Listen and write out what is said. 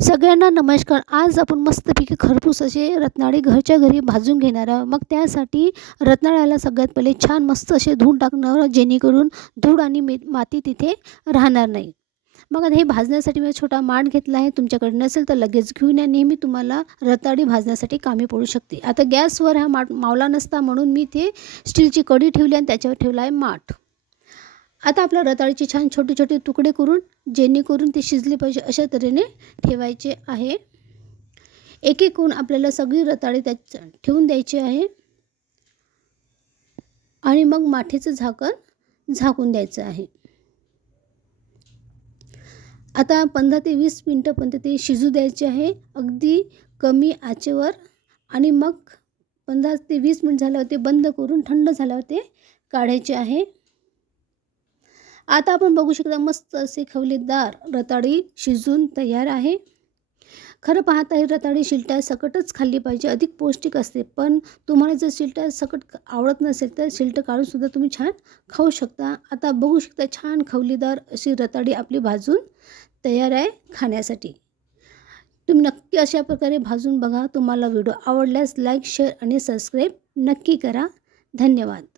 सगळ्यांना नमस्कार. आज आपण मस्तपैकी खरपूस असे रताळे घरच्या घरी भाजून घेणार आहोत. मग त्यासाठी रताळ्याला सगळ्यात पहिले छान मस्त असे धुवून टाकणार, जेणेकरून धूळ आणि माती तिथे राहणार नाही. मग आता हे भाजण्यासाठी मी छोटा माठ घेतला आहे. तुमच्याकडे नसेल तर लगेच घेऊन या. नेहमी तुम्हाला रताळी भाजण्यासाठी कामी पडू शकते. आता गॅसवर हा माठ मावला नसता म्हणून मी ते स्टीलची कढई ठेवली आणि त्याच्यावर ठेवला आहे माठ. आता आपल्या रताळीचे छान छोटे छोटे तुकडे करून, जेणेकरून ते शिजले पाहिजे अशा तऱ्हेने ठेवायचे आहे. एक एक करून आपल्याला सगळी रताळी त्यात ठेवून द्यायची आहे आणि मग माठीचं झाकण झाकून द्यायचं आहे. आता 15 ते 20 मिनिटांपर्यंत ते शिजू द्यायचे आहे, अगदी कमी आचेवर. आणि मग 15 ते 20 मिनिट झाल्यावर ते बंद करून थंड झाल्यावर ते काढायचे आहे. आता आपण बघू शकता मस्त असे खवलेदार रताळी शिजून तयार आहे. खरं पाहता ही रताळी शिलट्यासकटच खाल्ली पाहिजे, अधिक पौष्टिक असते. पण तुम्हाला जर शिलट्यासकट आवडत नसेल तर शिलटं काढूनसुद्धा तुम्ही छान खाऊ शकता. आता बघू शकता छान खवलेदार अशी रताळी आपली भाजून तयार आहे खाण्यासाठी. तुम्ही नक्की अशा प्रकारे भाजून बघा. तुम्हाला व्हिडिओ आवडल्यास लाईक, शेअर आणि सबस्क्राईब नक्की करा. धन्यवाद.